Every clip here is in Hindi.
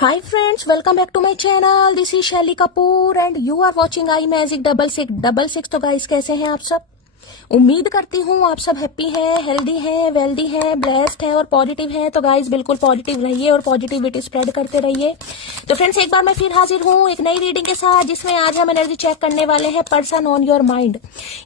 Hi friends, welcome back to my channel. This is Shelly Kapoor and you are watching I magic 6666। तो गाइस कैसे हैं आप सब? उम्मीद करती हूँ आप सब हैप्पी हैं, हेल्दी हैं, वेल्दी हैं, ब्लेस्ड हैं और पॉजिटिव हैं। तो गाइस बिल्कुल पॉजिटिव रहिए और पॉजिटिविटी स्प्रेड करते रहिए। तो फ्रेंड्स एक बार मैं फिर हाजिर हूँ एक नई रीडिंग के साथ, जिसमें आज हम एनर्जी चेक करने वाले हैं पर्सन ऑन योर माइंड।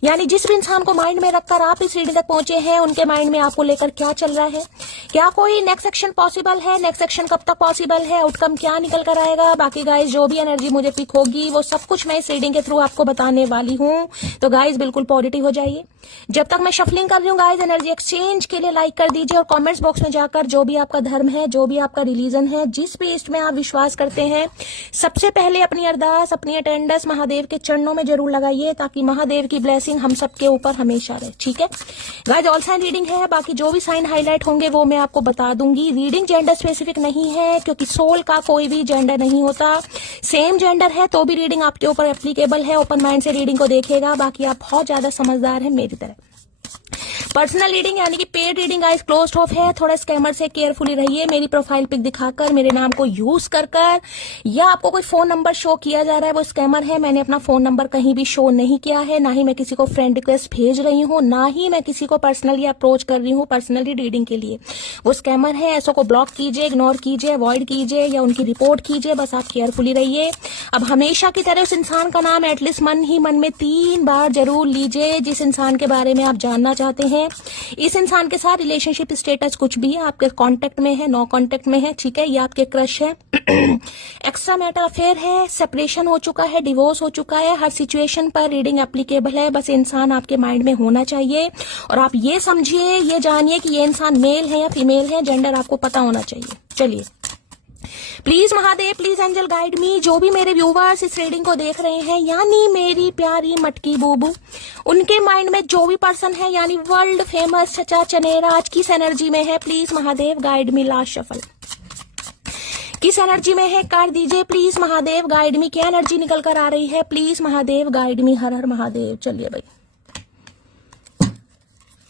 यानी जिस भी इंसान को माइंड में रखकर आप इस रीडिंग तक पहुंचे हैं, उनके माइंड में आपको लेकर क्या चल रहा है, क्या कोई नेक्स्ट एक्शन पॉसिबल है, नेक्स्ट एक्शन कब तक पॉसिबल है, आउटकम क्या निकल कर आएगा। बाकी गाइस जो भी एनर्जी मुझे पिक होगी वो सब कुछ मैं इस रीडिंग के थ्रू आपको बताने वाली हूँ। तो गाइस बिल्कुल पॉजिटिव हो जाइए। जब तक मैं शफलिंग कर रही हूँ गाइस, एनर्जी एक्सचेंज के लिए लाइक कर दीजिए और कमेंट्स बॉक्स में जाकर जो भी आपका धर्म है, जो भी आपका रिलीजन है, जिस भी इष्ट में आप विश्वास करते हैं, सबसे पहले अपनी अरदास, अपनी अटेंडेंस महादेव के चरणों में जरूर लगाइए, ताकि महादेव की ब्लेसिंग हम सबके ऊपर हमेशा रहे। ठीक है गाइस, ऑल साइन रीडिंग है। बाकी जो भी साइन हाईलाइट होंगे वो मैं आपको बता दूंगी। रीडिंग जेंडर स्पेसिफिक नहीं है, क्योंकि सोल का कोई भी जेंडर नहीं होता। सेम जेंडर है तो भी रीडिंग आपके ऊपर एप्लीकेबल है। ओपन माइंड से रीडिंग को देखिएगा। बाकी आप बहुत ज्यादा समझदार हैं मेरी तरह। पर्सनल रीडिंग यानी कि paid reading guys closed of है। थोड़ा स्कैमर से केयरफुली रहिए। मेरी प्रोफाइल पिक दिखाकर, मेरे नाम को यूज कर या आपको कोई फोन नंबर शो किया जा रहा है, वो स्कैमर है। मैंने अपना फोन नंबर कहीं भी शो नहीं किया है, ना ही मैं किसी को फ्रेंड रिक्वेस्ट भेज रही हूँ, ना ही मैं किसी को पर्सनली अप्रोच कर रही हूँ पर्सनली रीडिंग के लिए। वो स्कैमर है। ऐसो को ब्लॉक कीजिए, इग्नोर कीजिए, अवॉइड कीजिए या उनकी रिपोर्ट कीजिए। बस आप केयरफुली रहिए। अब हमेशा की तरह उस इंसान का नाम एटलीस्ट मन ही मन में 3 बार जरूर लीजिए, जिस इंसान के बारे में आप जानना चाहते हैं। इस इंसान के साथ रिलेशनशिप स्टेटस कुछ भी है, आपके कांटेक्ट में है, नो कांटेक्ट में है, ठीक है, ये आपके क्रश है, एक्स्ट्रा मैटर अफेयर है, सेपरेशन हो चुका है, डिवोर्स हो चुका है। हर सिचुएशन पर रीडिंग एप्लीकेबल है। बस इंसान आपके माइंड में होना चाहिए और आप ये समझिए, ये जानिए कि ये इंसान मेल है या फीमेल है। जेंडर आपको पता होना चाहिए। चलिए please Mahadev, please angel guide me. जो भी मेरे व्यूवर्स इस रीडिंग को देख रहे हैं, यानी मेरी प्यारी मटकी बूबू, उनके माइंड में जो भी पर्सन है, यानी वर्ल्ड फेमस चचा चनेरा, आज किस एनर्जी में है, please Mahadev guide me. Last shuffle किस एनर्जी में है कर दीजिए प्लीज महादेव गाइड मी। क्या एनर्जी निकल कर आ रही है, प्लीज महादेव गाइड मी। हर हर महादेव। चलिए भाई,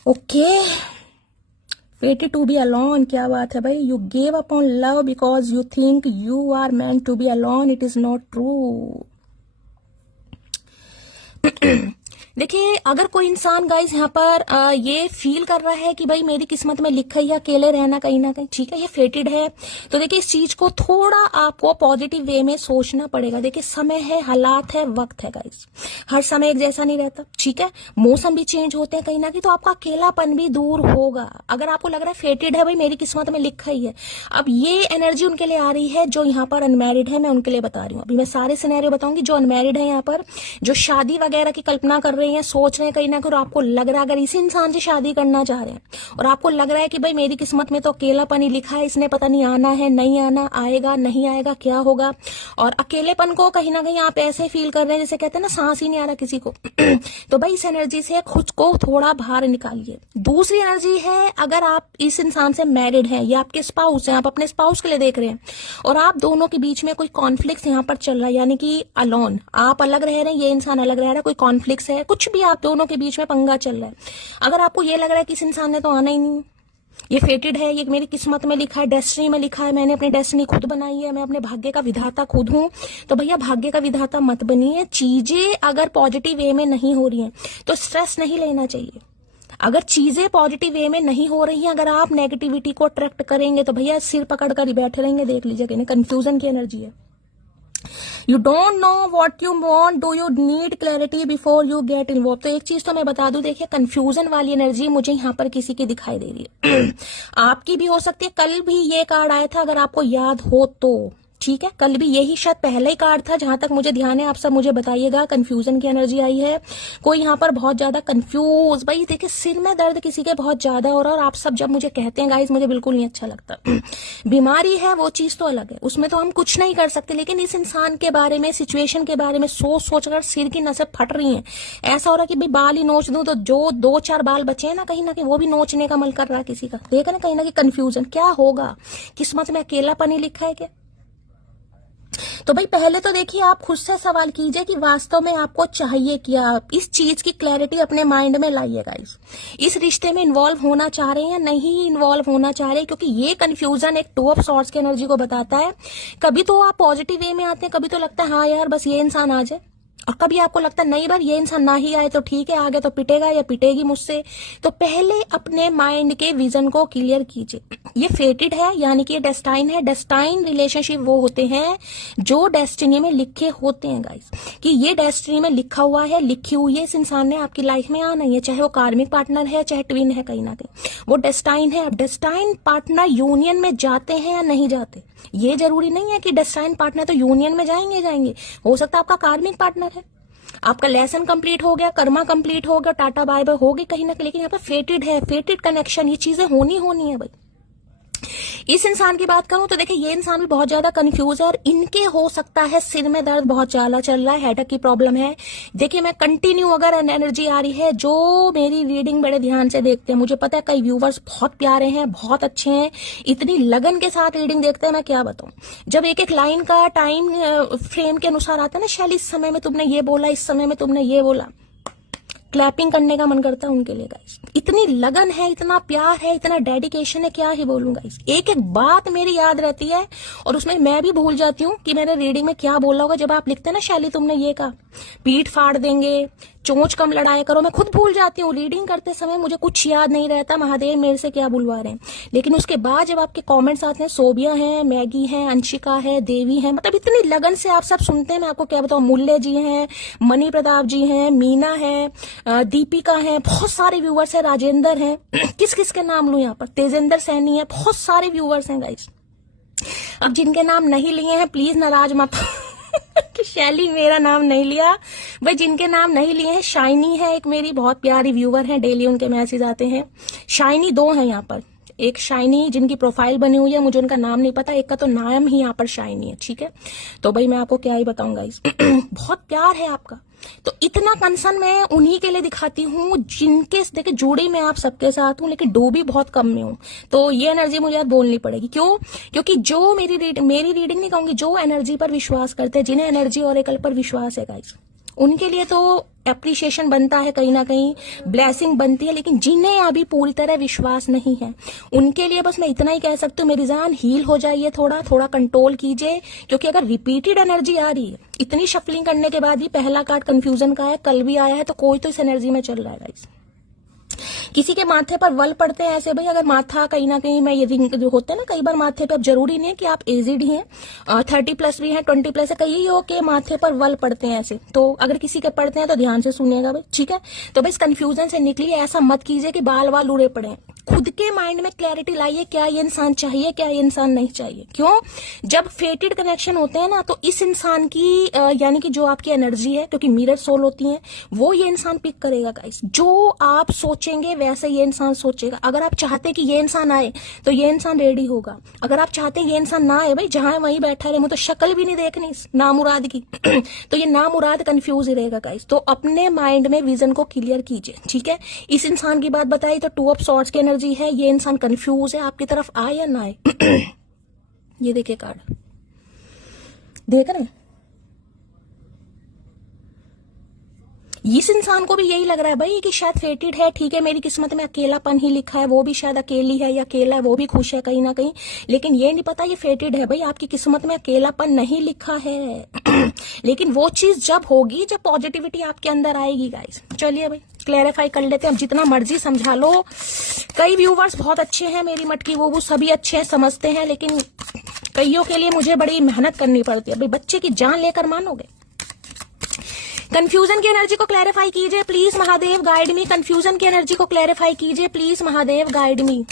okay. Fated to be alone, क्या बात है भाई। You gave up on love because you think you are meant to be alone. It is not true. देखिए, अगर कोई इंसान गाइस यहाँ पर ये फील कर रहा है कि भाई मेरी किस्मत में लिखा है अकेले रहना कहीं ना कहीं, ठीक है, ये फेटेड है, तो देखिए इस चीज को थोड़ा आपको पॉजिटिव वे में सोचना पड़ेगा। देखिए समय है, हालात है, वक्त है गाइस, हर समय एक जैसा नहीं रहता, ठीक है, मौसम भी चेंज होते हैं कहीं ना कहीं, तो आपका अकेलापन भी दूर होगा। अगर आपको लग रहा है फेटेड है भाई, मेरी किस्मत में लिखा ही है, अब ये एनर्जी उनके लिए आ रही है जो यहाँ पर अनमैरिड है। मैं उनके लिए बता रही हूँ। अभी मैं सारे सिनेरियो बताऊंगी। जो अनमैरिड है यहाँ पर, जो शादी वगैरह की कल्पना कर रहे हैं, सोच रहे हैं कहीं ना कहीं, आपको लग रहा है अगर इसी इंसान से शादी करना चाह रहे हैं और आपको लग रहा है कि भाई मेरी किस्मत में तो अकेलापन ही लिखा है, इसने पता नहीं आना है, नहीं आना, आएगा नहीं आएगा, क्या होगा, और अकेलेपन को कहीं ना कहीं आप ऐसे फील कर रहे हैं जैसे कहते हैं ना, सांस ही नहीं आ रहा किसी को। तो भाई इस एनर्जी से खुद को थोड़ा बाहर निकालिए। दूसरी एनर्जी है, अगर आप इस इंसान से मैरिड हैं या आपके स्पाउस हैं, आप अपने स्पाउस के लिए देख रहे हैं और आप दोनों के बीच में कोई कॉन्फ्लिक्ट यहाँ पर चल रहा है, यानी कि अलोन, आप अलग रह रहे हैं, ये इंसान अलग रह रहा है, कोई कॉन्फ्लिक्ट है, कुछ भी आप दोनों के बीच में पंगा चल रहा है। अगर आपको ये लग रहा है कि इस इंसान ने तो आना ही नहीं, ये फेटेड है, ये मेरी किस्मत में लिखा है, डेस्टिनी में लिखा है, मैंने अपनी डेस्टिनी खुद बनाई है, मैं अपने भाग्य का विधाता खुद हूं, तो भैया भाग्य का विधाता मत बनिए। चीजें अगर पॉजिटिव वे में नहीं हो रही हैं तो स्ट्रेस नहीं लेना चाहिए। अगर चीजें पॉजिटिव वे में नहीं हो रही हैं, अगर आप नेगेटिविटी को अट्रैक्ट करेंगे तो भैया सिर पकड़ कर ही बैठे रहेंगे। देख लीजिए कि कंफ्यूजन की एनर्जी है। You don't know what you want, do you need clarity before you get involved। तो एक चीज तो मैं बता दूं, देखिए कंफ्यूजन वाली एनर्जी मुझे यहाँ पर किसी की दिखाई दे रही है। आपकी भी हो सकती है। कल भी ये कार्ड आया था, अगर आपको याद हो तो, ठीक है, कल भी यही शायद पहला ही कार्ड था जहां तक मुझे ध्यान है। आप सब मुझे बताइएगा। कंफ्यूजन की एनर्जी आई है, कोई यहाँ पर बहुत ज्यादा कंफ्यूज। भाई देखिए सिर में दर्द किसी के बहुत ज्यादा हो रहा है और आप सब जब मुझे कहते हैं गाइस, मुझे बिल्कुल नहीं अच्छा लगता। बीमारी है वो चीज तो अलग है, उसमें तो हम कुछ नहीं कर सकते, लेकिन इस इंसान के बारे में, सिचुएशन के बारे में सोच सोच कर सिर की नसें फट रही हैं। ऐसा हो रहा है कि भाई बाल ही नोच दूं तो जो 2-4 बाल बचे हैं ना कहीं ना कहीं, वो भी नोचने का मन कर रहा है किसी का। देखा ना कहीं ना कहीं कंफ्यूजन। क्या होगा, किस्मत में अकेलापन ही लिखा है क्या? तो भाई पहले तो देखिए, आप खुद से सवाल कीजिए कि वास्तव में आपको चाहिए क्या। इस चीज की क्लैरिटी अपने माइंड में लाइए गाइस। इस रिश्ते में इन्वॉल्व होना चाह रहे हैं या नहीं इन्वॉल्व होना चाह रहे हैं, क्योंकि ये कंफ्यूजन एक टू ऑफ सॉर्ड्स की एनर्जी को बताता है। कभी तो आप पॉजिटिव वे में आते हैं, कभी तो लगता है हाँ यार बस ये इंसान आ जाए, और कभी आपको लगता है नहीं बार ये इंसान ना ही आए तो ठीक है, आगे तो पिटेगा या पिटेगी मुझसे। तो पहले अपने माइंड के विजन को क्लियर कीजिए। ये फेटेड है यानी कि ये डेस्टाइन है। डेस्टाइन रिलेशनशिप वो होते हैं जो डेस्टिनी में लिखे होते हैं गाइस, कि ये डेस्टिनी में लिखा हुआ है, लिखी हुई है, इस इंसान ने आपकी लाइफ में आना ही है, चाहे वो कार्मिक पार्टनर है चाहे ट्विन है, कहीं ना कहीं वो डेस्टाइन है। अब डेस्टाइन पार्टनर यूनियन में जाते हैं या नहीं जाते, ये जरूरी नहीं है कि डेस्टाइन पार्टनर तो यूनियन में जाएंगे। हो सकता है आपका कार्मिक पार्टनर है, आपका लेसन कंप्लीट हो गया, कर्मा कंप्लीट हो गया, टाटा बाय बाय हो गई कहीं ना कहीं, लेकिन यहाँ पर फेटेड है, फेटेड कनेक्शन, ये चीजें होनी है भाई। इस इंसान की बात करूं तो देखिए ये इंसान भी बहुत ज्यादा कंफ्यूज है, और इनके हो सकता है सिर में दर्द बहुत ज्यादा चल रहा है, हेडेक की प्रॉब्लम है। देखिए मैं कंटिन्यू अगर एनर्जी आ रही है, जो मेरी रीडिंग बड़े ध्यान से देखते हैं, मुझे पता है कई व्यूवर्स बहुत प्यारे हैं, बहुत अच्छे हैं, इतनी लगन के साथ रीडिंग देखते हैं, मैं क्या बताऊं। जब एक एक लाइन का टाइम फ्रेम के अनुसार आता है ना, शैली इस समय में तुमने ये बोला, इस समय में तुमने ये बोला, क्लैपिंग करने का मन करता है उनके लिए गाइस। इतनी लगन है, इतना प्यार है, इतना डेडिकेशन है, क्या ही बोलूं गाइस। एक एक बात मेरी याद रहती है, और उसमें मैं भी भूल जाती हूँ कि मैंने रीडिंग में क्या बोला होगा। जब आप लिखते हैं ना शैली तुमने ये कहा, पीठ फाड़ देंगे, चोंच कम लड़ाया करो, मैं खुद भूल जाती हूँ रीडिंग करते समय, मुझे कुछ याद नहीं रहता, महादेव मेरे से क्या बुलवा रहे हैं। लेकिन उसके बाद जब आपके कमेंट्स आते हैं, सोबिया है, मैगी है, अंशिका है, देवी है, मतलब इतनी लगन से आप सब सुनते हैं, मैं आपको क्या बताऊं। मूल्य जी हैं, मणि प्रताप जी हैं, मीना है, दीपिका है, बहुत सारे व्यूवर्स है, राजेंद्र हैं, किस किस के नाम लूं यहाँ पर, तेजेंद्र सैनी है, बहुत सारे व्यूवर्स हैं गाइस। अब जिनके नाम नहीं लिए हैं प्लीज नाराज मत कि शैली मेरा नाम नहीं लिया भाई। जिनके नाम नहीं लिए हैं, शाइनी है एक मेरी बहुत प्यारी व्यूवर है, डेली उनके मैसेज आते हैं। शाइनी दो हैं यहाँ पर, एक शाइनी जिनकी प्रोफाइल बनी हुई है, मुझे उनका नाम नहीं पता, एक का तो नाम ही यहाँ पर शाइनी है, ठीक है। तो भाई मैं आपको क्या ही बताऊंगा इस बहुत प्यार है आपका। तो इतना कंसर्न मैं उन्हीं के लिए दिखाती हूँ जिनके देखिए जुड़ी मैं आप सबके साथ हूँ, लेकिन डूबी बहुत कम में हूँ। तो ये एनर्जी मुझे आज बोलनी पड़ेगी। क्यों? क्योंकि जो मेरी रीडिंग नहीं कहूंगी, जो एनर्जी पर विश्वास करते हैं, जिन्हें एनर्जी ऑरेकल पर विश्वास है गाइस, उनके लिए तो एप्रिशिएशन बनता है, कहीं ना कहीं ब्लेसिंग बनती है। लेकिन जिन्हें अभी पूरी तरह विश्वास नहीं है, उनके लिए बस मैं इतना ही कह सकती हूँ, मेरी जान हील हो जाइए, थोड़ा थोड़ा कंट्रोल कीजिए। क्योंकि अगर रिपीटेड एनर्जी आ रही है, इतनी शफलिंग करने के बाद भी पहला कार्ड कंफ्यूजन का है, कल भी आया है, तो कोई तो इस एनर्जी में चल रहा है गाइस। किसी के माथे पर वल पड़ते हैं ऐसे भाई, अगर माथा कहीं ना कहीं, मैं ये रिंग जो होते हैं ना कई बार माथे पे, अब जरूरी नहीं है कि आप एजिड ही हैं, 30+ भी हैं, 20+ है, कई हो के माथे पर वल पड़ते हैं ऐसे। तो अगर किसी के पड़ते हैं तो ध्यान से सुनिएगा भाई, ठीक है। तो भाई इस कंफ्यूजन से निकलिए, ऐसा मत कीजिए कि बाल वाल उड़े पड़े हैं। खुद के माइंड में क्लैरिटी लाइए, क्या ये इंसान चाहिए, क्या ये इंसान नहीं चाहिए। क्यों? जब फेटेड कनेक्शन होते हैं ना, तो इस इंसान की यानी कि जो आपकी एनर्जी है, क्योंकि मिरर सोल होती है, वो ये इंसान पिक करेगा गाइस। जो आप सोचेंगे वैसे ये इंसान सोचेगा। अगर आप चाहते कि ये इंसान आए तो ये इंसान रेडी होगा। अगर आप चाहते हैं ये इंसान ना आए, भाई जहां वहीं बैठा रहे, मुझे तो शक्ल भी नहीं देखनी नामुराद की तो ये नामुराद कंफ्यूज ही रहेगा गाइस। तो अपने माइंड में विजन को क्लियर कीजिए, ठीक है। इस इंसान की बात बताई तो 2 ऑफ सॉर्ड्स की एनर्जी है, ये इंसान कंफ्यूज है, आपकी तरफ आए या ना आए ये देखिए कार्ड देख रहे हैं, इस इंसान को भी यही लग रहा है भाई कि शायद फेटेड है, ठीक है, मेरी किस्मत में अकेलापन ही लिखा है, वो भी शायद अकेली है या अकेला है, वो भी खुश है कहीं ना कहीं। लेकिन ये नहीं पता ये फेटेड है भाई, आपकी किस्मत में अकेलापन नहीं लिखा है लेकिन वो चीज जब होगी, जब पॉजिटिविटी आपके अंदर आएगी गाइस। चलिए भाई क्लैरिफाई कर लेते हैं। अब जितना मर्जी समझा लो, कई व्यूवर्स बहुत अच्छे हैं, मेरी मटकी वो सभी अच्छे हैं, समझते हैं, लेकिन कईयों के लिए मुझे बड़ी मेहनत करनी पड़ती है। भाई बच्चे की जान लेकर मानोगे। कंफ्यूजन की एनर्जी को क्लैरिफाई कीजिए please Mahadev, guide me. Confusion की एनर्जी को क्लैरिफाई कीजिए please Mahadev, guide me.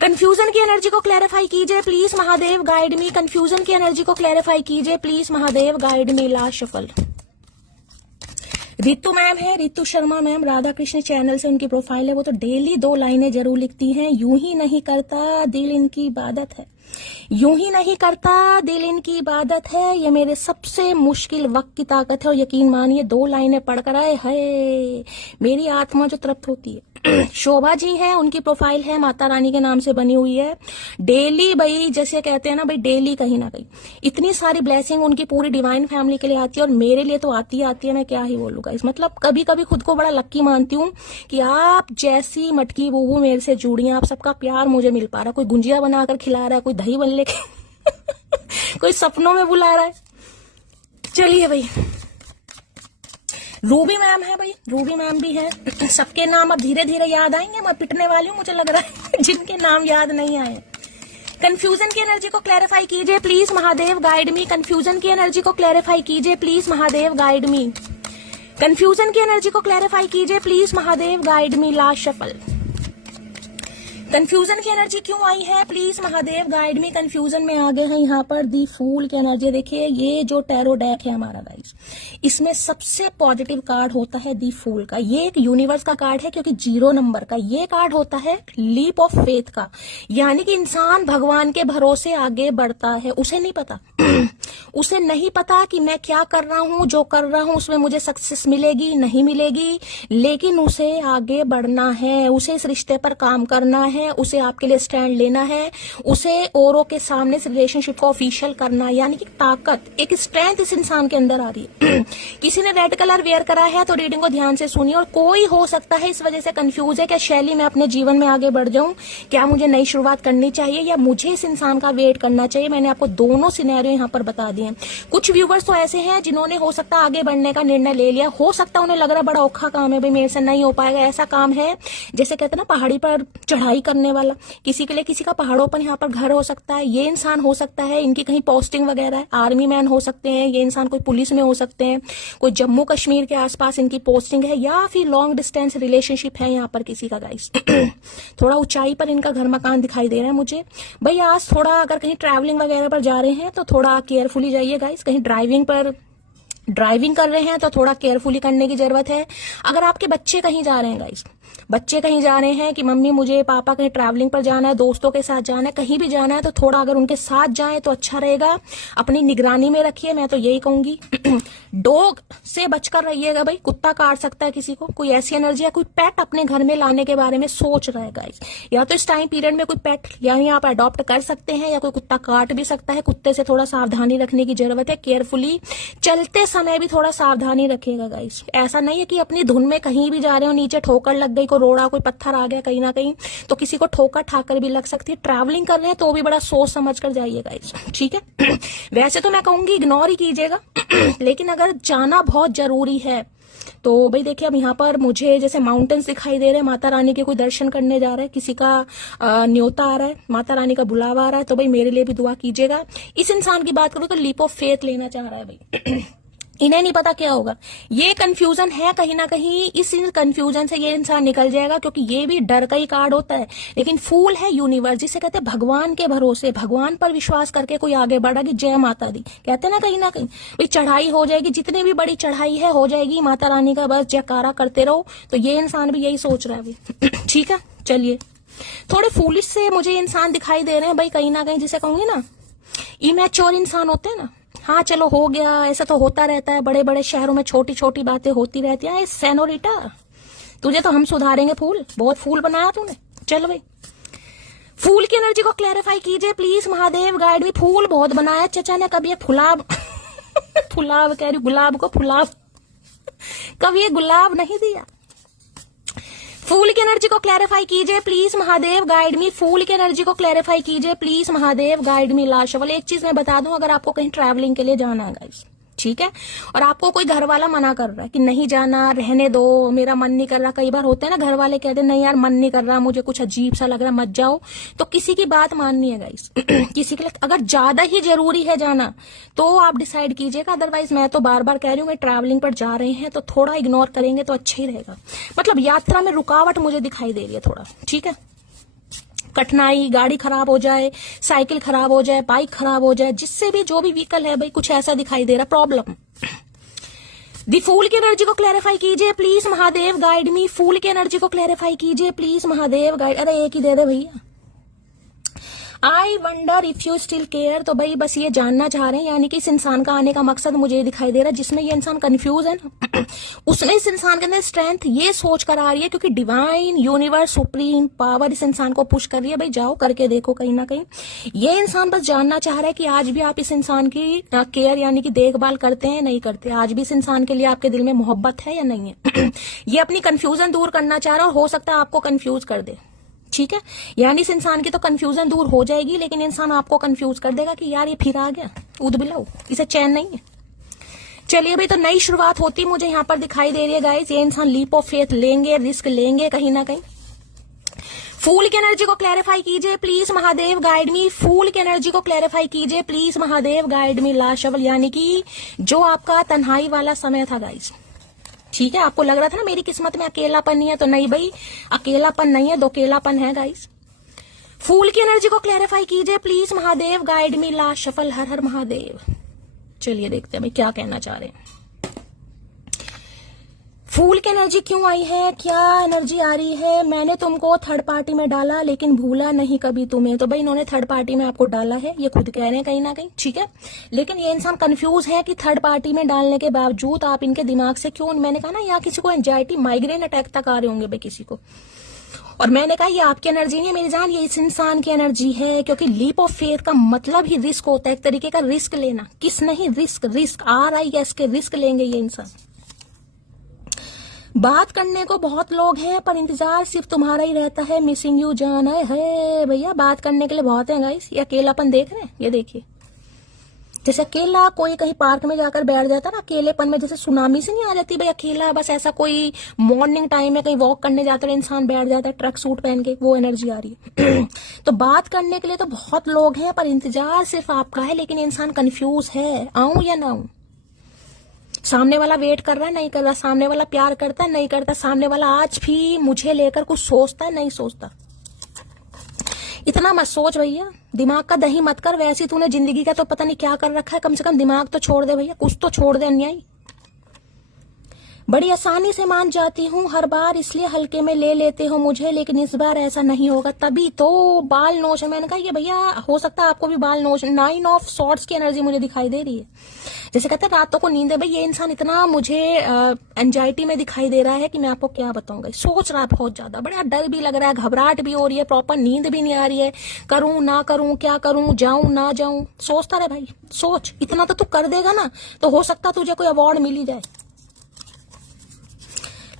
Confusion की एनर्जी को क्लैरिफाई कीजिए please Mahadev, guide me. Confusion की एनर्जी को क्लैरिफाई कीजिए please Mahadev, guide me. Last shuffle Ritu ma'am है, रितु शर्मा मैम, राधा कृष्ण चैनल से उनकी प्रोफाइल है। वो तो डेली 2 लाइनें जरूर लिखती हैं, यूं ही नहीं करता दिल इनकी इबादत है। यूं ही नहीं करता दिल इनकी इबादत है, ये मेरे सबसे मुश्किल वक्त की ताकत है। और यकीन मानिए 2 लाइनें पढ़कर आए है मेरी आत्मा जो तृप्त होती है। शोभा जी हैं, उनकी प्रोफाइल है माता रानी के नाम से बनी हुई है। डेली भाई जैसे कहते हैं ना भाई, डेली कहीं ना कहीं इतनी सारी ब्लेसिंग उनकी पूरी डिवाइन फैमिली के लिए आती है, और मेरे लिए तो आती है। मैं क्या ही बोलूंगा इस, मतलब कभी कभी खुद को बड़ा लक्की मानती हूँ कि आप जैसी मटकी बूबू मेरे से जुड़ी हैं। आप सबका प्यार मुझे मिल पा रहा, कोई गुंजिया बनाकर खिला रहा है, कोई दही बल्ले कोई सपनों में बुला रहा है। चलिए भाई, रूबी मैम है भाई, रूबी मैम भी है। सबके नाम अब धीरे धीरे याद आएंगे, मैं पिटने वाली हूँ मुझे लग रहा है जिनके नाम याद नहीं आए। कंफ्यूजन की एनर्जी को क्लैरिफाई कीजिए please Mahadev guide me. Confusion की एनर्जी को क्लैरिफाई कीजिए please Mahadev guide me. Confusion की एनर्जी को क्लैरिफाई कीजिए please Mahadev guide me. Last shuffle. Confusion की एनर्जी क्यों आई है please Mahadev guide me. Confusion में आ गए हैं यहाँ पर दी फूल की एनर्जी। देखिए ये जो टैरो डेक है हमारा गाइस, इसमें सबसे पॉजिटिव कार्ड होता है दी फूल का। ये एक यूनिवर्स का कार्ड है क्योंकि 0 नंबर का ये कार्ड होता है लीप ऑफ फेथ का, यानी कि इंसान भगवान के भरोसे आगे बढ़ता है। उसे नहीं पता उसे नहीं पता कि मैं क्या कर रहा हूं, जो कर रहा हूं उसमें मुझे सक्सेस मिलेगी नहीं मिलेगी, लेकिन उसे आगे बढ़ना है, उसे इस रिश्ते पर काम करना है, उसे आपके लिए स्टैंड लेना है, उसे औरों के सामने इस रिलेशनशिप को ऑफिशियल करना, यानी कि ताकत, एक स्ट्रेंथ इस इंसान के अंदर आ रही है। किसी ने रेड कलर वेयर करा है तो रीडिंग को ध्यान से सुनिए। और कोई हो सकता है इस वजह से कंफ्यूज है कि शैली मैं अपने जीवन में आगे बढ़ जाऊं, क्या मुझे नई शुरुआत करनी चाहिए या मुझे इस इंसान का वेट करना चाहिए। मैंने आपको दोनों सिनेरियो यहाँ पर बता दिए। कुछ व्यूवर्स तो ऐसे हैं जिन्होंने हो सकता है आगे बढ़ने का निर्णय ले लिया, हो सकता है उन्हें लग रहा बड़ा औखा काम है भाई मेरे से नहीं हो पाएगा। ऐसा काम है जैसे कहते हैं ना पहाड़ी पर चढ़ाई करने वाला, किसी के लिए किसी का पहाड़ों पर यहाँ पर घर हो सकता है। ये इंसान हो सकता है इनकी कहीं पोस्टिंग वगैरह है, आर्मी मैन हो सकते हैं, ये इंसान कोई पुलिस में हो सकते हैं, कोई जम्मू कश्मीर के आसपास इनकी पोस्टिंग है, या फिर लॉन्ग डिस्टेंस रिलेशनशिप है यहाँ पर किसी का गाइस। थोड़ा ऊंचाई पर इनका घर मकान दिखाई दे रहा है मुझे भाई। आज थोड़ा अगर कहीं ट्रैवलिंग वगैरह पर जा रहे हैं तो थोड़ा केयरफुली जाइए गाइस। कहीं ड्राइविंग कर रहे हैं तो थोड़ा केयरफुली करने की जरूरत है। अगर आपके बच्चे कहीं जा रहे हैं गाइस, बच्चे कहीं जा रहे हैं कि मम्मी मुझे पापा कहीं ट्रैवलिंग पर जाना है, दोस्तों के साथ जाना है, कहीं भी जाना है, तो थोड़ा अगर उनके साथ जाएं तो अच्छा रहेगा। अपनी निगरानी में रखिए, मैं तो यही कहूंगी। डॉग से बचकर रहिएगा भाई, कुत्ता काट सकता है किसी को। कोई ऐसी एनर्जी है, कोई पेट अपने घर में लाने के बारे में सोच रहा है गाइस, या तो इस टाइम पीरियड में कोई पेट यानी आप अडॉप्ट कर सकते हैं, या कोई कुत्ता काट भी सकता है। कुत्ते से थोड़ा सावधानी रखने की जरूरत है, केयरफुली चलते समय भी थोड़ा सावधानी रखिएगा गाइस। ऐसा नहीं है कि अपनी धुन में कहीं भी जा रहे हो, नीचे ठोकर लग गई, कोई रोड़ा कोई पत्थर आ गया कहीं ना कहीं तो किसी को ठोकर ठाकर भी लग सकती है। ट्रैवलिंग कर रहे हैं तो भी बड़ा सोच समझ कर जाइए गाइस, ठीक है। वैसे तो मैं कहूंगी इग्नोर ही कीजिएगा लेकिन अगर जाना बहुत जरूरी है तो भाई देखिए, अब यहाँ पर मुझे जैसे माउंटेन्स दिखाई दे रहे हैं, माता रानी के कोई दर्शन करने जा रहा है, किसी का न्योता आ रहा है, माता रानी का बुलावा आ रहा है, तो भाई मेरे लिए भी दुआ कीजिएगा। इस इंसान की बात करूं तो लीप ऑफ फेथ लेना चाह रहा है भाई। इन्हें नहीं पता क्या होगा, ये कंफ्यूजन है कहीं ना कहीं। इस कंफ्यूजन से ये इंसान निकल जाएगा, क्योंकि ये भी डर का ही कार्ड होता है। लेकिन फूल है यूनिवर्स, जिसे कहते हैं भगवान के भरोसे, भगवान पर विश्वास करके कोई आगे बढ़ा कि जय माता दी, कहते हैं ना कहीं भाई चढ़ाई हो जाएगी, जितनी भी बड़ी चढ़ाई है हो जाएगी, माता रानी का बस जयकारा करते रहो। तो ये इंसान भी यही सोच रहा है भाई, ठीक है। चलिए, थोड़े फूलिश से मुझे इंसान दिखाई दे रहे हैं भाई, कहीं ना कहीं जिसे कहूंगी ना इमेच्योर इंसान होते हैं ना। हाँ चलो हो गया, ऐसा तो होता रहता है, बड़े बड़े शहरों में छोटी छोटी बातें होती रहती हैं। सेनोरिटा तुझे तो हम सुधारेंगे, फूल बहुत फूल बनाया तूने। चलो भाई, फूल की एनर्जी को क्लैरिफाई कीजिए प्लीज महादेव गाइड भी। फूल बहुत बनाया चचा ने, कभी ये फुलाब फुलाब कह रही, गुलाब को फुलाब, कभी ये गुलाब नहीं दिया। फूल की एनर्जी को क्लैरिफाई कीजिए प्लीज महादेव गाइड मी। फूल की एनर्जी को क्लैरिफाई कीजिए please Mahadev guide me. Last वाले एक चीज मैं बता दूं, अगर आपको कहीं ट्रैवलिंग के लिए जाना है गाइस, ठीक है, और आपको कोई घर वाला मना कर रहा है कि नहीं जाना, रहने दो, मेरा मन नहीं कर रहा, कई बार होता है ना घर वाले कहते हैं नहीं यार मन नहीं कर रहा, मुझे कुछ अजीब सा लग रहा, मत जाओ, तो किसी की बात माननी है गाइस। किसी के लिए अगर ज्यादा ही जरूरी है जाना तो आप डिसाइड कीजिएगा, अदरवाइज मैं तो बार बार कह रही हूँ ट्रैवलिंग पर जा रहे हैं तो थोड़ा इग्नोर करेंगे तो अच्छा ही रहेगा। मतलब यात्रा में रुकावट मुझे दिखाई दे रही है थोड़ा, ठीक है। कठिनाई, गाड़ी खराब हो जाए, साइकिल खराब हो जाए, बाइक खराब हो जाए, जिससे भी जो भी व्हीकल है भाई, कुछ ऐसा दिखाई दे रहा प्रॉब्लम। दी फूल की एनर्जी को क्लैरिफाई कीजिए प्लीज महादेव गाइड मी। फूल की एनर्जी को क्लैरिफाई कीजिए प्लीज महादेव गाइड। अरे एक ही दे दे भैया, I wonder if you still care. तो भाई बस ये जानना चाह रहे हैं, यानी कि इस इंसान का आने का मकसद मुझे दिखाई दे रहा है, जिसमें ये इंसान कंफ्यूज है ना उसने इस इंसान के अंदर स्ट्रेंथ ये सोच कर आ रही है, क्योंकि डिवाइन यूनिवर्स सुप्रीम पावर इस इंसान को पुश कर रही है, भाई जाओ करके देखो कहीं ना कहीं। ये इंसान बस जानना चाह रहा है कि आज भी आप इस इंसान की केयर यानी कि देखभाल करते हैं नहीं करते, आज भी इस इंसान के लिए आपके दिल में मोहब्बत है या नहीं है ये अपनी कंफ्यूजन दूर करना चाह रहा है, और हो सकता है आपको कंफ्यूज कर दे। ठीक है, यानी इस इंसान की तो कंफ्यूजन दूर हो जाएगी, लेकिन इंसान आपको कंफ्यूज कर देगा कि यार ये फिर आ गया ऊद बिलाऊ, इसे चैन नहीं है। चलिए भाई, तो नई शुरुआत होती मुझे यहाँ पर दिखाई दे रही है गाइस। ये इंसान लीप ऑफ फेथ लेंगे, रिस्क लेंगे कहीं ना कहीं। फूल की एनर्जी को क्लैरिफाई कीजिए प्लीज महादेव, गाइड मी। फूल की एनर्जी को क्लैरिफाई कीजिए please Mahadev, guide me. Last shovel यानी कि जो आपका तन्हाई वाला समय था गाइस, ठीक है, आपको लग रहा था ना मेरी किस्मत में अकेलापन नहीं है, तो नहीं भाई, अकेलापन नहीं है, दोकेलापन है गाइस। फूल की एनर्जी को क्लैरिफाई कीजिए please Mahadev, guide me. Last shuffle, Har Har Mahadev. चलिए देखते हैं भाई क्या कहना चाह रहे हैं। फूल की एनर्जी क्यों आई है, क्या एनर्जी आ रही है। मैंने तुमको थर्ड पार्टी में डाला लेकिन भूला नहीं कभी तुम्हें। तो भाई इन्होंने थर्ड पार्टी में आपको डाला है, ये खुद कह रहे हैं कहीं ना कहीं, ठीक है। लेकिन ये इंसान कंफ्यूज है कि थर्ड पार्टी में डालने के बावजूद आप इनके दिमाग से क्यों, मैंने कहा ना यहाँ किसी को एंजाइटी माइग्रेन अटैक तक आ रहे होंगे भाई किसी को। और मैंने कहा ये आपकी एनर्जी नहीं है मेरी जान, ये इस इंसान की एनर्जी है, क्योंकि लीप ऑफ फेथ का मतलब ही रिस्क होता है, एक तरीके का रिस्क लेना। किस नहीं, रिस्क, रिस्क RIS के रिस्क लेंगे ये इंसान। बात करने को बहुत लोग हैं पर इंतजार सिर्फ तुम्हारा ही रहता है, मिसिंग यू जान है भैया। बात करने के लिए बहुत है गाइस। ये अकेलापन देख रहे हैं, ये देखिए, जैसे अकेला कोई कहीं पार्क में जाकर बैठ जाता ना, अकेलेपन में जैसे सुनामी से नहीं आ जाती भाई अकेला, बस ऐसा कोई मॉर्निंग टाइम में कहीं वॉक करने जाता है इंसान बैठ जाता है ट्रक सूट पहन के, वो एनर्जी आ रही है तो बात करने के लिए तो बहुत लोग हैं पर इंतजार सिर्फ आपका है, लेकिन इंसान कंफ्यूज है, आऊं या ना आऊं। सामने वाला वेट कर रहा है, नहीं कर रहा। सामने वाला प्यार करता है, नहीं करता। सामने वाला आज भी मुझे लेकर कुछ सोचता है, नहीं सोचता। इतना मत सोच भैया, दिमाग का दही मत कर। वैसे तूने जिंदगी का तो पता नहीं क्या कर रखा है, कम से कम दिमाग तो छोड़ दे भैया, कुछ तो छोड़ दे अन्याय। बड़ी आसानी से मान जाती हूँ हर बार, इसलिए हल्के में ले लेते हो मुझे, लेकिन इस बार ऐसा नहीं होगा। तभी तो बाल नोच, मैंने कहा ये भैया हो सकता है आपको भी बाल नोच। 9 ऑफ सॉर्ड्स की एनर्जी मुझे दिखाई दे रही है, जैसे कहते हैं रातों को नींद है भाई। ये इंसान इतना मुझे एंजाइटी में दिखाई दे रहा है कि मैं आपको क्या बताऊंगा। सोच रहा है बहुत ज्यादा, बड़ा डर भी लग रहा है, घबराहट भी हो रही है, प्रॉपर नींद भी नहीं आ रही है। करूं ना करूं, क्या करूं, जाऊं ना जाऊं, सोचता रहे भाई सोच। इतना तो तू कर देगा ना तो हो सकता तुझे कोई अवार्ड मिल ही जाए।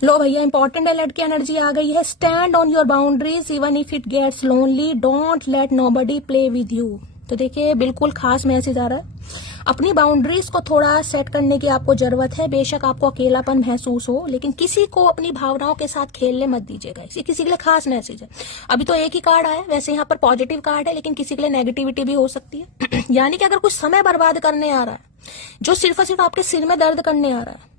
लो भैया, इंपॉर्टेंट अलर्ट की एनर्जी आ गई है। Stand on your boundaries even if it gets lonely, don't let nobody play with you. तो देखिए बिल्कुल खास मैसेज आ रहा है, अपनी बाउंड्रीज को थोड़ा सेट करने की आपको जरूरत है। बेशक आपको अकेलापन महसूस हो, लेकिन किसी को अपनी भावनाओं के साथ खेलने मत दीजिएगा। ये किसी के लिए खास मैसेज है। अभी तो एक ही कार्ड आया, वैसे यहाँ पर पॉजिटिव कार्ड है, लेकिन किसी के लिए नेगेटिविटी भी हो सकती है यानी कि अगर कुछ समय बर्बाद करने आ रहा है, जो सिर्फ और सिर्फ आपके सिर में दर्द करने आ रहा है,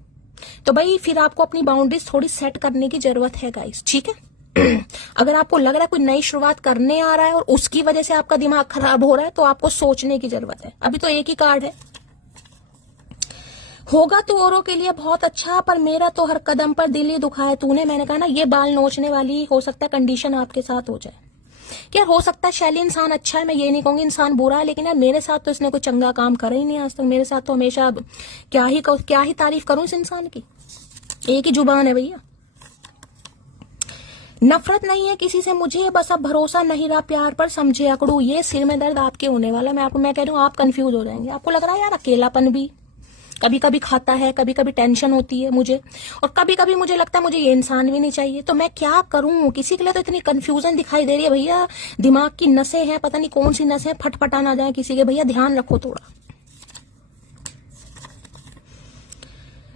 तो भाई फिर आपको अपनी बाउंड्रीज थोड़ी सेट करने की जरूरत है गाइस, ठीक है। अगर आपको लग रहा है कोई नई शुरुआत करने आ रहा है और उसकी वजह से आपका दिमाग खराब हो रहा है, तो आपको सोचने की जरूरत है। अभी तो एक ही कार्ड है। होगा तो औरों के लिए बहुत अच्छा, पर मेरा तो हर कदम पर दिल ही दुखा है तूने। मैंने कहा ना ये बाल नोचने वाली हो सकता है कंडीशन आपके साथ हो जाए। क्या हो सकता है शैली इंसान अच्छा है, मैं ये नहीं कहूंगी इंसान बुरा है, लेकिन यार मेरे साथ तो इसने कोई चंगा काम करा ही नहीं आज तक। मेरे साथ तो हमेशा क्या ही तारीफ करूं इस इंसान की, एक ही जुबान है भैया। नफरत नहीं है किसी से मुझे, बस अब भरोसा नहीं रहा प्यार पर, समझे अकड़ू। ये सिर में दर्द आपके होने वाला, मैं कह रही हूँ आप कंफ्यूज हो जाएंगे। आपको लग रहा है यार अकेलापन भी कभी कभी खाता है, कभी कभी टेंशन होती है मुझे, और कभी कभी मुझे लगता है मुझे ये इंसान भी नहीं चाहिए, तो मैं क्या करूं। किसी के लिए तो इतनी कंफ्यूजन दिखाई दे रही है भैया, दिमाग की नसें हैं, पता नहीं कौन सी नसें फटफटा ना जाए किसी के। भैया ध्यान रखो थोड़ा।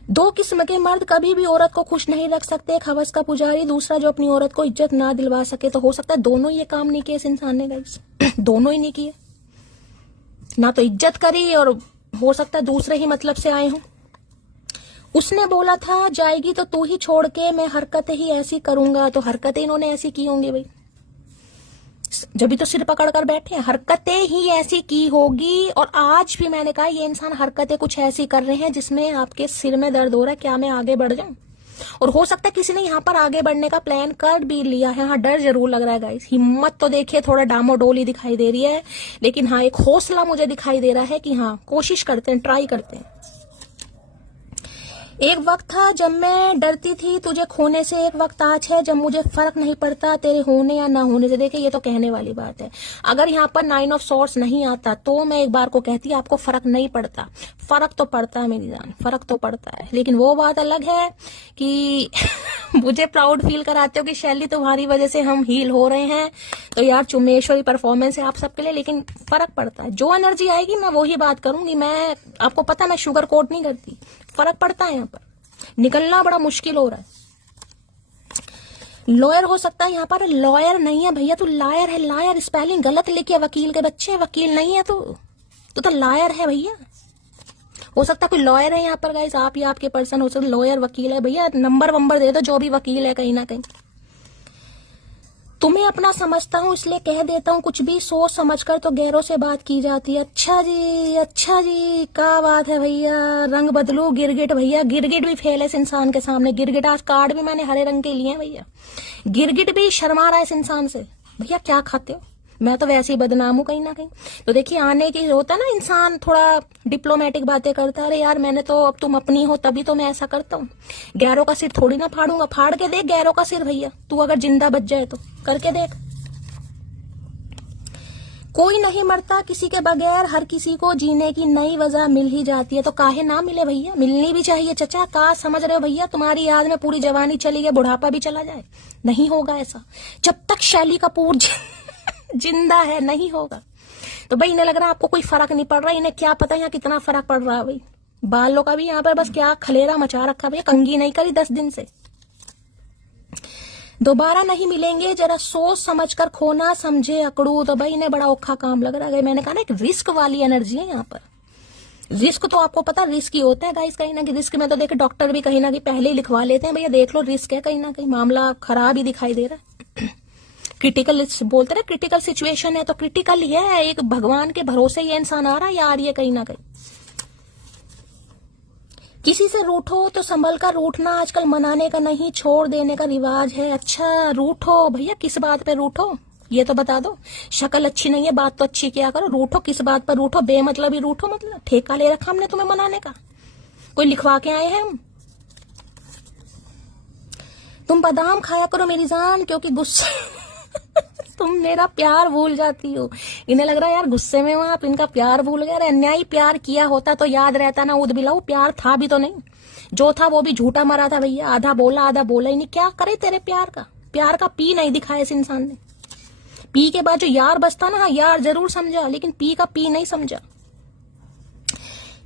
दो किस्म के मर्द कभी भी औरत को खुश नहीं रख सकते, एक हवस का पुजारी, दूसरा जो अपनी औरत को इज्जत ना दिलवा सके। तो हो सकता है दोनों ये काम नहीं किए इस इंसान ने गाइस दोनों ही नहीं किए, ना तो इज्जत करी और हो सकता है दूसरे ही मतलब से आए हों। उसने बोला था जाएगी तो तू ही छोड़ के, मैं हरकतें ही ऐसी करूंगा। तो हरकतें इन्होंने ऐसी की होंगी भाई, जब भी तो सिर पकड़ कर बैठे हैं, हरकतें ही ऐसी की होगी। और आज भी मैंने कहा ये इंसान हरकतें कुछ ऐसी कर रहे हैं जिसमें आपके सिर में दर्द हो रहा है। क्या मैं आगे बढ़ जाऊं? और हो सकता है किसी ने यहाँ पर आगे बढ़ने का प्लान कर भी लिया है। हाँ, डर जरूर लग रहा है गाइस। हिम्मत तो देखिए थोड़ा डामाडोली दिखाई दे रही है, लेकिन हाँ एक हौसला मुझे दिखाई दे रहा है कि हाँ कोशिश करते हैं, ट्राई करते हैं। एक वक्त था जब मैं डरती थी तुझे खोने से, एक वक्त आज है जब मुझे फर्क नहीं पड़ता तेरे होने या ना होने से। देखिए ये तो कहने वाली बात है। अगर यहाँ पर 9 ऑफ सॉर्ड्स नहीं आता तो मैं एक बार को कहती आपको फर्क नहीं पड़ता। फर्क तो पड़ता है मेरी जान, फर्क तो पड़ता है, लेकिन वो बात अलग है कि मुझे प्राउड फील कराते हो कि शैली तुम्हारी वजह से हम हील हो रहे हैं। तो यार चुम्बेश्वरी परफॉर्मेंस है आप सबके लिए, लेकिन फर्क पड़ता है। जो एनर्जी आएगी मैं वही बात करूंगी। मैं आपको पता मैं शुगर कोट नहीं करती, फर्क पड़ता है। यहाँ पर निकलना बड़ा मुश्किल हो रहा है। लॉयर हो सकता है यहाँ पर, लॉयर नहीं है भैया, तू लायर है। लायर स्पेलिंग गलत लिखे, वकील के बच्चे, वकील नहीं है तू तो लायर है भैया। हो सकता है कोई लॉयर है यहाँ पर गाइस, आप या आपके पर्सन हो सकता है लॉयर वकील है। भैया नंबर दे दो जो भी वकील है कहीं ना कहीं। तुम्हें अपना समझता हूँ इसलिए कह देता हूँ कुछ भी सोच समझकर तो गैरों से बात की जाती है। अच्छा जी क्या बात है भैया। रंग बदलू गिरगिट भैया, गिरगिट भी फेल है इस इंसान के सामने। गिरगिट आज कार्ड भी मैंने हरे रंग के लिए हैं भैया। गिरगिट भी शर्मा रहा है इस इंसान से। भैया क्या खाते हो, मैं तो वैसे ही बदनाम हूं कहीं ना कहीं। तो देखिए आने की होता है ना, इंसान थोड़ा डिप्लोमेटिक बातें करता है। अरे यार मैंने तो, अब तुम अपनी हो तभी तो मैं ऐसा करता हूँ। गैरों का सिर थोड़ी ना फाड़ूंगा। फाड़ के देख गैरों का सिर भैया, तू अगर जिंदा बच जाए तो करके देख। कोई नहीं मरता किसी के बगैर, हर किसी को जीने की नई वजह मिल ही जाती है। तो काहे ना मिले भैया, मिलनी भी चाहिए चचा। का समझ रहे हो भैया, तुम्हारी याद में पूरी जवानी चली गई, बुढ़ापा भी चला जाए, नहीं होगा ऐसा। जब तक शैली कपूर जिंदा है नहीं होगा। तो भाई इन्हें लग रहा है आपको कोई फर्क नहीं पड़ रहा, इन्हें क्या पता यहाँ कितना फर्क पड़ रहा है भाई। बालों का भी यहाँ पर बस क्या खलेरा मचा रखा भैया, कंघी नहीं करी 10 दिन से। दोबारा नहीं मिलेंगे, जरा सोच समझकर खोना, समझे अकड़ू। तो भाई इन्हें बड़ा औखा काम लग रहा है। मैंने कहा ना एक रिस्क वाली एनर्जी है यहाँ पर। रिस्क तो आपको पता रिस्क ही होता है गाइस कहीं ना कहीं। रिस्क में तो देखे डॉक्टर भी कहीं ना कहीं पहले ही लिखवा लेते हैं, भैया देख लो रिस्क है, कहीं ना कहीं मामला खराब ही दिखाई दे रहा है। क्रिटिकल बोलते ना, क्रिटिकल सिचुएशन है तो क्रिटिकल ही है। एक भगवान के भरोसे ये इंसान आ रहा है या आ रही है कहीं ना कहीं। किसी से रूठो तो संभल कर रूठना, आजकल मनाने का नहीं छोड़ देने का रिवाज है। अच्छा रूठो भैया, किस बात पे रूठो ये तो बता दो। शक्ल अच्छी नहीं है, बात तो अच्छी किया करो। रूठो किस बात पर रूठो, बेमतलब ही रूठो। मतलब ठेका ले रखा हमने तुम्हें मनाने का, कोई लिखवा के आए हैं हम। तुम बादाम खाया करो मेरी जान, क्योंकि गुस्से तुम मेरा प्यार भूल जाती हो। इन्हें लग रहा है यार गुस्से में हो आप, इनका प्यार भूल गया। अन्यायी प्यार किया होता तो याद रहता ना, उद बिलाऊ प्यार था भी तो नहीं। जो था वो भी झूठा मरा था भैया, आधा बोला ही नहीं। क्या करे तेरे प्यार का पी नहीं दिखाया इस इंसान ने। पी के बाद जो यार बचता ना, हाँ यार जरूर समझा, लेकिन पी का पी नहीं समझा।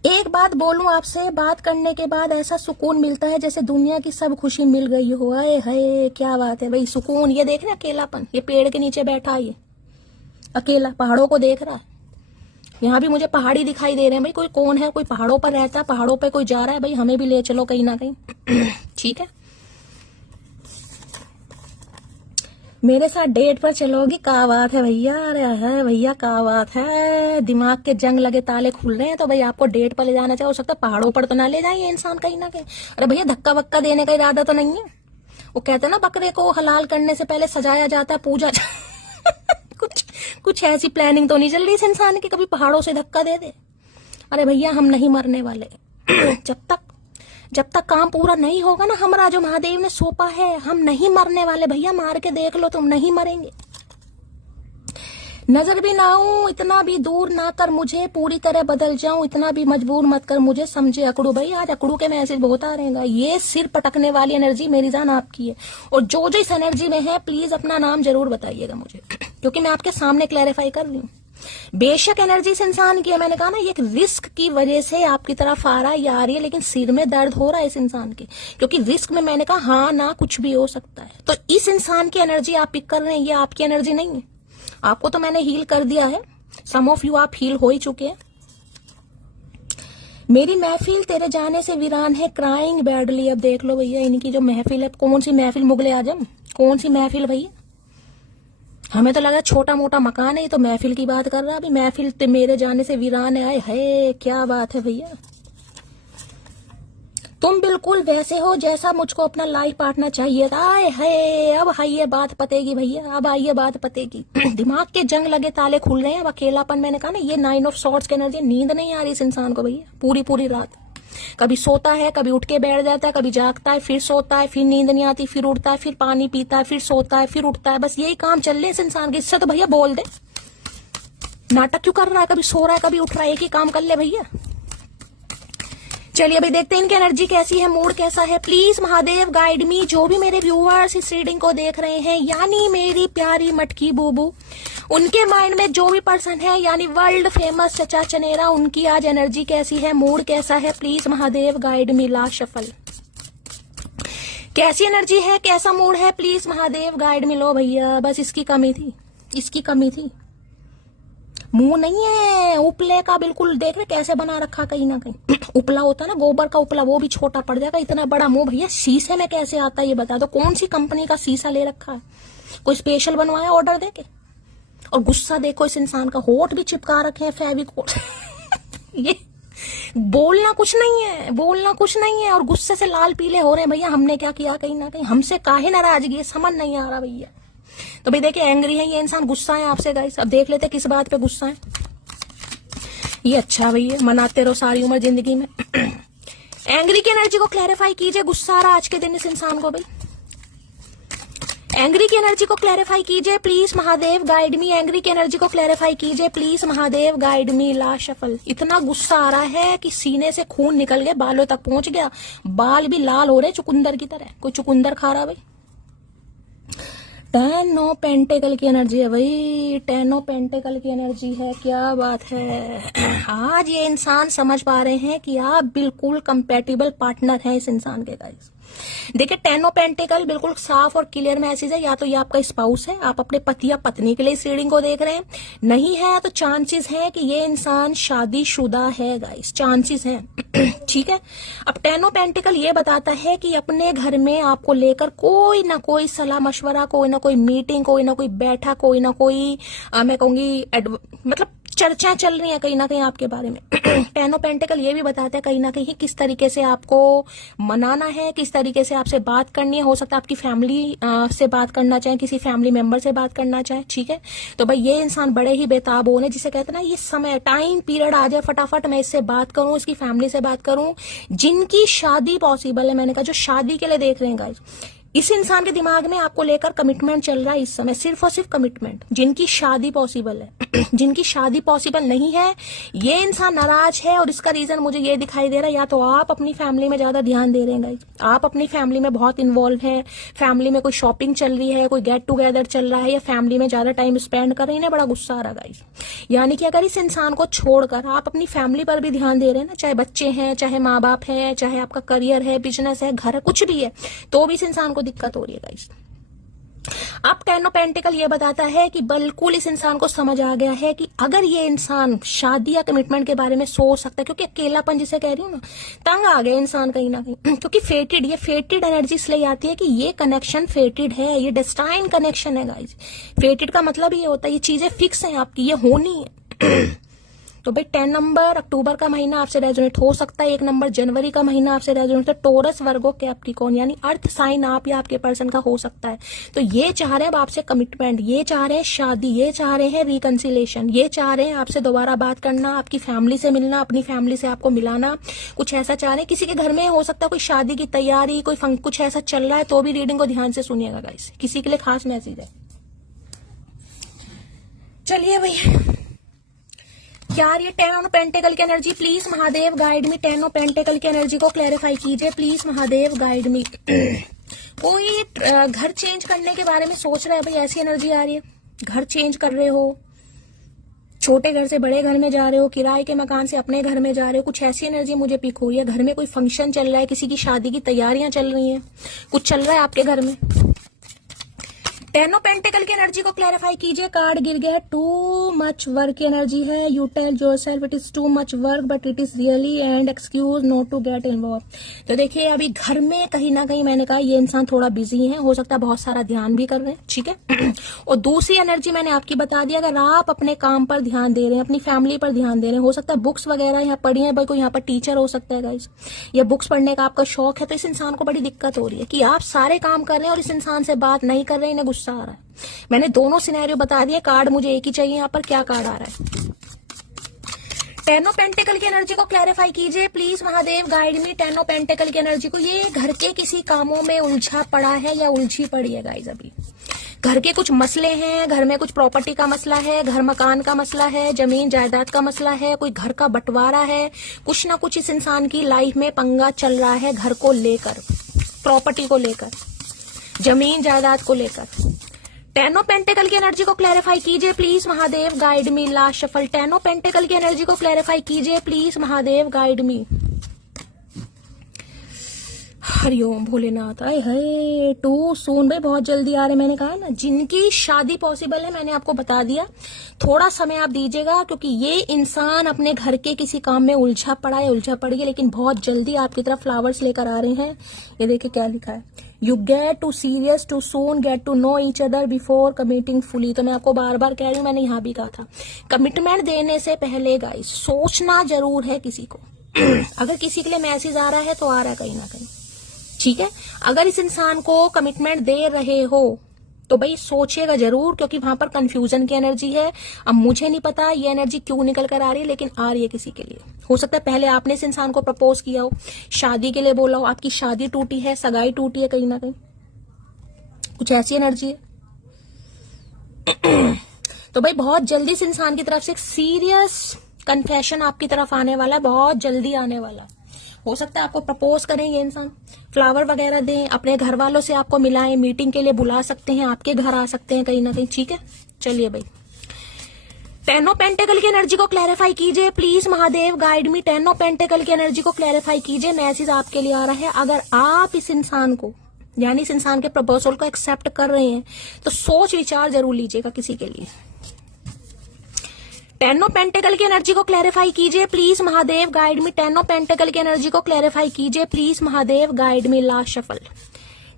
एक बात बोलूं आपसे, बात करने के बाद ऐसा सुकून मिलता है जैसे दुनिया की सब खुशी मिल गई हो। आए हाय क्या बात है भाई, सुकून। ये देख रहे अकेलापन, ये पेड़ के नीचे बैठा, ये अकेला पहाड़ों को देख रहा है। यहाँ भी मुझे पहाड़ी दिखाई दे रहे हैं भाई। कोई कौन है, कोई पहाड़ों पर रहता है, पहाड़ों पे कोई जा रहा है भाई, हमें भी ले चलो कहीं ना कहीं। ठीक है मेरे साथ डेट पर चलोगी, क्या बात है भैया। अरे है भैया क्या बात है, दिमाग के जंग लगे ताले खुल रहे हैं। तो भाई आपको डेट पर ले जाना चाहिए। हो सकता है पहाड़ों पर तो ना ले जाए इंसान कहीं ना कहीं। अरे भैया धक्का वक्का देने का इरादा तो नहीं है। वो कहते हैं ना बकरे को हलाल करने से पहले सजाया जाता है, पूजा कुछ ऐसी प्लानिंग तो नहीं चल रही इस इंसान की, कभी पहाड़ों से धक्का दे दे। अरे भैया हम नहीं मरने वाले। जब तक काम पूरा नहीं होगा ना, हमारा जो महादेव ने सौंपा है, हम नहीं मरने वाले भैया। मार के देख लो तुम, नहीं मरेंगे। नजर भी ना आऊं, इतना भी दूर ना कर मुझे, पूरी तरह बदल जाऊं, इतना भी मजबूर मत कर मुझे, समझे अकड़ू। भाई आज अकड़ू के मैसेज बहुत आ रहेगा। ये सिर पटकने वाली एनर्जी मेरी जान आपकी है। और जो इस एनर्जी में है प्लीज अपना नाम जरूर बताइएगा मुझे, क्योंकि मैं आपके सामने क्लैरिफाई कर रही हूँ। बेशक एनर्जी इस इंसान की है, मैंने कहा ना ये एक रिस्क की वजह से आपकी तरफ आ रहा है या आ रही है, लेकिन सिर में दर्द हो रहा है इस इंसान के, क्योंकि रिस्क में मैंने कहा हाँ ना कुछ भी हो सकता है। तो इस इंसान की एनर्जी आप पिक कर रहे हैं, ये आपकी एनर्जी नहीं है। आपको तो मैंने हील कर दिया है, सम ऑफ यू आप हील हो ही चुके हैं। मेरी महफिल तेरे जाने से वीरान है, क्राइंग बैडली। अब देख लो भैया इनकी जो महफिल है, कौन सी महफिल, मुगले आजम, कौन सी महफिल भैया। हमें तो लगा छोटा मोटा मकान है, ये तो महफिल की बात कर रहा है। अभी महफिल मेरे जाने से वीरान है। आए है क्या बात है भैया। तुम बिल्कुल वैसे हो जैसा मुझको अपना लाइफ पार्टनर चाहिए था। आए है, अब ये बात पतेगी भैया, अब आइए बात पतेगी। दिमाग के जंग लगे, ताले खुल रहे हैं। अब अकेलापन, मैंने कहा ना, ये 9 ऑफ सॉर्ड्स की एनर्जी। नींद नहीं आ रही इस इंसान को भैया पूरी पूरी रात। कभी सोता है, कभी उठ के बैठ जाता है, कभी जागता है, फिर सोता है, फिर नींद नहीं आती, फिर उठता है, फिर पानी पीता है, फिर सोता है, फिर उठता है। बस यही काम चल रहे इस इंसान के। इससे तो भैया बोल दे, नाटक क्यों कर रहा है? कभी सो रहा है, कभी उठ रहा है, एक ही काम कर ले भैया। चलिए अभी देखते हैं इनकी एनर्जी कैसी है, मूड कैसा है। प्लीज महादेव गाइड मी। जो भी मेरे व्यूअर्स इस रीडिंग को देख रहे हैं, यानी मेरी प्यारी मटकी बूबू, उनके माइंड में जो भी पर्सन है, यानी वर्ल्ड फेमस चचा चनेरा, उनकी आज एनर्जी कैसी है, मूड कैसा है। Please Mahadev guide me. Last shuffle, कैसी एनर्जी है, कैसा मूड है, प्लीज महादेव गाइड मी। लो भैया, बस इसकी कमी थी, इसकी कमी थी। मुंह नहीं है उपले का, बिल्कुल देख रहे कैसे बना रखा, कहीं ना कहीं उपला होता ना, गोबर का उपला, वो भी छोटा पड़ जाएगा। इतना बड़ा मुंह भैया शीशे में कैसे आता है ये बता दो। कौन सी कंपनी का शीशा ले रखा है? कोई स्पेशल बनवाया ऑर्डर देके? और गुस्सा देखो इस इंसान का, होठ भी चिपका रखे हैं फेविकोल। ये बोलना कुछ नहीं है, बोलना कुछ नहीं है, और गुस्से से लाल पीले हो रहे हैं भैया। हमने क्या किया? कहीं ना कहीं हमसे काहे नाराजगी है, समझ नहीं आ रहा भैया। तो भाई देखिए, एंग्री है ये इंसान, गुस्सा है आपसे गाइस। अब देख लेते किस बात पे गुस्सा है ये। अच्छा भैया, मनाते रहो सारी उम्र जिंदगी में। एंग्री की एनर्जी को क्लैरिफाई कीजिए। गुस्सा आ रहा आज के दिन इस इंसान को भाई। एंग्री की एनर्जी को क्लैरिफाई कीजिए please Mahadev guide me. Angry की एनर्जी को क्लैरिफाई कीजिए please Mahadev guide me. Last shuffle, इतना गुस्सा आ रहा है कि सीने से खून निकल गया, बालों तक पहुंच गया, बाल भी लाल हो रहे चुकंदर की तरह। कोई चुकंदर खा रहा भाई। 10 ऑफ पेंटिकल की एनर्जी है भाई, 10 ऑफ पेंटिकल की एनर्जी है। क्या बात है, आज ये इंसान समझ पा रहे हैं कि आप बिल्कुल कंपैटिबल पार्टनर हैं इस इंसान के गाइस। देखिए 10 ऑफ पेंटिकल बिल्कुल साफ और क्लियर मैसेज है। या तो ये आपका स्पाउस है, आप अपने पति या पत्नी के लिए इस रीडिंग को देख रहे हैं। नहीं है तो चांसेस है कि ये इंसान शादीशुदा है गाइस, चांसेस हैं। ठीक है। अब 10 ऑफ पेंटिकल ये बताता है कि अपने घर में आपको लेकर कोई ना कोई सलाह मशवरा, कोई ना कोई मीटिंग, कोई ना कोई बैठक, कोई ना कोई मैं कहूंगी मतलब चर्चा चल रही है कहीं ना कहीं आपके बारे में। 10 ऑफ पेंटिकल ये भी बताता है कहीं ना कहीं किस तरीके से आपको मनाना है, किस तरीके से आपसे बात करनी है। हो सकता है आपकी फैमिली से बात करना चाहे, किसी फैमिली मेंबर से बात करना चाहे। ठीक है। तो भाई ये इंसान बड़े ही बेताब होने, जिसे कहते हैं ना, ये समय टाइम पीरियड आ जाए फटाफट मैं इससे बात करूं, इसकी फैमिली से बात करूं। जिनकी शादी पॉसिबल है, मैंने कहा जो शादी के लिए देख रहे हैं गाइस, इस इंसान के दिमाग में आपको लेकर कमिटमेंट चल रहा है इस समय, सिर्फ और सिर्फ कमिटमेंट। जिनकी शादी पॉसिबल है, जिनकी शादी पॉसिबल नहीं है, ये इंसान नाराज है। और इसका रीजन मुझे ये दिखाई दे रहा है, या तो आप अपनी फैमिली में ज्यादा ध्यान दे रहे हैं गाइस, आप अपनी फैमिली में बहुत इन्वॉल्व हैं, फैमिली में कोई शॉपिंग चल रही है, कोई गेट टुगेदर चल रहा है, या फैमिली में ज्यादा टाइम स्पेंड कर रही है। बड़ा गुस्सा आ रहा गाइस। यानी कि अगर इस इंसान को छोड़कर आप अपनी फैमिली पर भी ध्यान दे रहे हैं ना, चाहे बच्चे हैं, चाहे माँ बाप है, चाहे आपका करियर है, बिजनेस है, घर है, कुछ भी है, तो भी इस इंसान को दिक्कत हो रही है गाइस। अब 10 ऑफ पेंटिकल ये बताता है कि बिल्कुल इस इंसान को समझ आ गया है कि अगर ये इंसान शादी या कमिटमेंट के बारे में सोच सकता है, क्योंकि अकेलापन जिसे कह रही हूँ ना, तंग आ गया इंसान कहीं ना कहीं। क्योंकि फेटेड, ये फेटेड एनर्जी इसलिए आती है कि ये कनेक्शन फेटेड है, ये डेस्टाइन कनेक्शन है गाइस। फेटेड का मतलब ये होता है ये चीजें फिक्स हैं आपकी, ये होनी है। तो भाई 10 नंबर अक्टूबर का महीना आपसे रेजोनेट हो सकता है, 1 नंबर जनवरी का महीना आपसे रेजोनेट है। टोरस, वर्गो, कैप्रिकॉर्न यानी अर्थ साइन आप या आपके पर्सन का हो सकता है। तो ये चाह रहे हैं अब आपसे कमिटमेंट, ये चाह रहे हैं शादी, ये चाह रहे हैं रिकंसिलेशन, ये चाह रहे हैं आपसे दोबारा बात करना, आपकी फैमिली से मिलना, अपनी फैमिली से आपको मिलाना, कुछ ऐसा चाह रहे हैं। किसी के घर में हो सकता है कोई शादी की तैयारी, कोई कुछ ऐसा चल रहा है, तो भी रीडिंग को ध्यान से सुनिएगा गाइस, किसी के लिए खास मैसेज है। चलिए भैया, यार ये 10 ऑफ पेंटिकल की energy please Mahadev guide me. 10 of pentacle की एनर्जी को क्लैरिफाई कीजिए प्लीज महादेव गाइड मी। कोई घर चेंज करने के बारे में सोच रहा है भाई, ऐसी एनर्जी आ रही है। घर चेंज कर रहे हो, छोटे घर से बड़े घर में जा रहे हो, किराए के मकान से अपने घर में जा रहे हो, कुछ ऐसी एनर्जी मुझे पिक हो रही है। घर में कोई फंक्शन चल रहा है, किसी की शादी की तैयारियां चल रही हैं, कुछ चल रहा है आपके घर में। टेन ऑफ पेंटिकल की एनर्जी को क्लैरिफाई कीजिए। कार्ड गिर गया है, टू मच वर्क की एनर्जी है। You tell yourself it is too much work but it is really an excuse not to get involve. तो देखिए अभी घर में कहीं ना कहीं मैंने कहा ये इंसान थोड़ा बिजी है, हो सकता है बहुत सारा ध्यान भी कर रहे हैं, ठीक है। और दूसरी एनर्जी मैंने आपकी बता दी, अगर आप अपने काम पर ध्यान दे रहे हैं, अपनी फैमिली पर ध्यान दे रहे हैं, हो सकता है बुक्स वगैरह यहाँ पढ़ी है, भाई कोई यहाँ पर टीचर हो सकता है गाइस, या बुक्स पढ़ने का आपका शौक है, तो इस इंसान को बड़ी दिक्कत हो रही है कि आप सारे काम कर रहे हैं और इस इंसान से बात नहीं कर रहे हैं, इन्हें गुस्सा आ रहा है। मैंने दोनों सिनेरियो बता दिए, कार्ड मुझे एक ही चाहिए। यहाँ पर क्या कार्ड आ रहा है? टेन ऑफ पेंटिकल की एनर्जी को क्लैरिफाई कीजिए please Mahadev, guide me. Ten of pentacle की एनर्जी को, ये घर के किसी कामों में उलझा पड़ा है या उलझी पड़ी है गाइज। अभी घर के कुछ मसले हैं, घर में कुछ प्रॉपर्टी का मसला है, घर मकान का मसला है, जमीन जायदाद का मसला है, कोई घर का बंटवारा है, कुछ ना कुछ इस इंसान की लाइफ में पंगा चल रहा है, घर को लेकर, प्रॉपर्टी को लेकर, जमीन जायदाद को लेकर। टेन ऑफ पेंटिकल की एनर्जी को क्लैरिफाई कीजिए please Mahadev, guide me. Last shuffle. Ten of pentacle की एनर्जी को क्लैरिफाई कीजिए प्लीज महादेव, गाइड मी। हरिओम भोलेनाथ। आए है टू सून, भाई बहुत जल्दी आ रहे, मैंने कहा ना जिनकी शादी पॉसिबल है मैंने आपको बता दिया, थोड़ा समय आप दीजिएगा क्योंकि ये इंसान अपने घर के किसी काम में उलझा पड़ा है, उलझा पड़ी है, लेकिन बहुत जल्दी आपकी तरफ फ्लावर्स लेकर आ रहे हैं। ये देखिए क्या लिखा है, you get too serious too soon, get to know each other before committing fully. तो मैं आपको बार बार कह रही हूँ, मैंने यहाँ भी कहा था, कमिटमेंट देने से पहले गाइस सोचना जरूर है किसी को। अगर किसी के लिए मैसेज आ रहा है तो आ रहा है कहीं ना कहीं, ठीक है। अगर इस इंसान को कमिटमेंट दे रहे हो तो भाई सोचिएगा जरूर, क्योंकि वहां पर कंफ्यूजन की एनर्जी है। अब मुझे नहीं पता ये एनर्जी क्यों निकल कर आ रही है, लेकिन आ रही है किसी के लिए। हो सकता है पहले आपने इस इंसान को प्रपोज किया हो, शादी के लिए बोला हो, आपकी शादी टूटी है, सगाई टूटी है, कहीं ना कहीं कुछ ऐसी एनर्जी है। तो भाई बहुत जल्दी इस इंसान की तरफ से एक सीरियस कन्फेशन आपकी तरफ आने वाला है, बहुत जल्दी आने वाला। हो सकता है आपको प्रपोज करें ये इंसान, फ्लावर वगैरह दें, अपने घर वालों से आपको मिलाएं, मीटिंग के लिए बुला सकते हैं, आपके घर आ सकते हैं कहीं ना कहीं, ठीक है। चलिए भाई, टेन ऑफ पेंटिकल की एनर्जी को क्लैरिफाई कीजिए please Mahadev, guide me. Ten of pentacle की एनर्जी को क्लैरिफाई कीजिए, मैसेज आपके लिए आ रहा है। अगर आप इस इंसान को, यानी इस इंसान के प्रपोजल को एक्सेप्ट कर रहे हैं तो सोच विचार जरूर लीजिएगा किसी के लिए। टेन ऑफ पेंटिकल की एनर्जी को क्लैरिफाई कीजिए please Mahadev, guide me. Ten of pentacle की एनर्जी को क्लैरिफाई कीजिए please Mahadev, guide me. Last shuffle.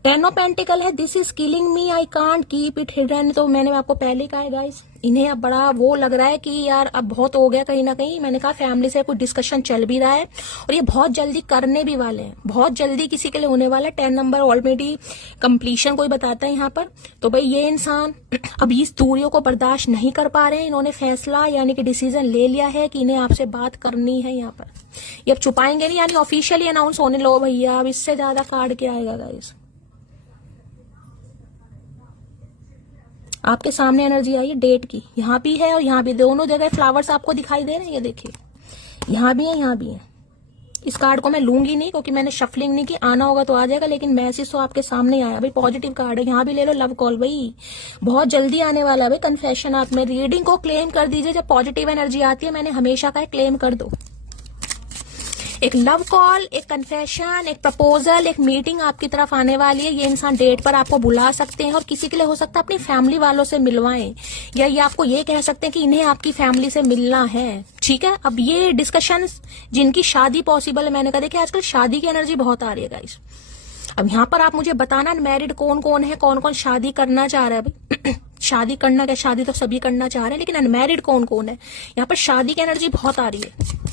Ten of pentacle है, this is killing me, I can't keep it hidden. तो मैंने आपको पहले कहा है गाइस, इन्हें अब बड़ा वो लग रहा है कि यार अब बहुत हो गया कहीं ना कहीं। मैंने कहा फैमिली से कुछ डिस्कशन चल भी रहा है और ये बहुत जल्दी करने भी वाले हैं, बहुत जल्दी किसी के लिए होने वाला है। 10 नंबर ऑलरेडी कंप्लीशन कोई बताता है यहाँ पर। तो भाई ये इंसान अभी इस दूरियों को बर्दाश्त नहीं कर पा रहे हैं, इन्होंने फैसला यानी कि डिसीजन ले लिया है कि इन्हें आपसे बात करनी है। यहाँ पर ये अब छुपाएंगे नहीं, यानी ऑफिशियली अनाउंस होने लो भैया। अब इससे ज्यादा कार्ड क्या आएगा गाइस? आपके सामने एनर्जी आई है डेट की, यहाँ भी है और यहाँ भी, दोनों जगह फ्लावर्स आपको दिखाई दे रहे हैं। ये देखिए यहाँ भी है, यहाँ भी है। इस कार्ड को मैं लूंगी नहीं क्योंकि मैंने शफलिंग नहीं की, आना होगा तो आ जाएगा, लेकिन मैसेज तो आपके सामने आया भाई। पॉजिटिव कार्ड है, यहाँ भी ले लो, लव कॉल भाई बहुत जल्दी आने वाला है भाई। कन्फेशन आप में रीडिंग को क्लेम कर दीजिए, जब पॉजिटिव एनर्जी आती है मैंने हमेशा कहा क्लेम कर दो। एक लव कॉल, एक कन्फेशन, एक प्रपोजल, एक मीटिंग आपकी तरफ आने वाली है। ये इंसान डेट पर आपको बुला सकते हैं और किसी के लिए हो सकता है अपनी फैमिली वालों से मिलवाएं, या ये आपको ये कह सकते हैं कि इन्हें आपकी फैमिली से मिलना है, ठीक है। अब ये डिस्कशन जिनकी शादी पॉसिबल है, मैंने कहा देखिए आजकल शादी की एनर्जी बहुत आ रही है गाइस। अब यहाँ पर आप मुझे बताना अनमैरिड कौन कौन है, कौन कौन शादी करना चाह रहा है भाई। शादी करना क्या, शादी तो सभी करना चाह रहे हैं, लेकिन अनमैरिड कौन कौन है। यहाँ पर शादी की एनर्जी बहुत आ रही है।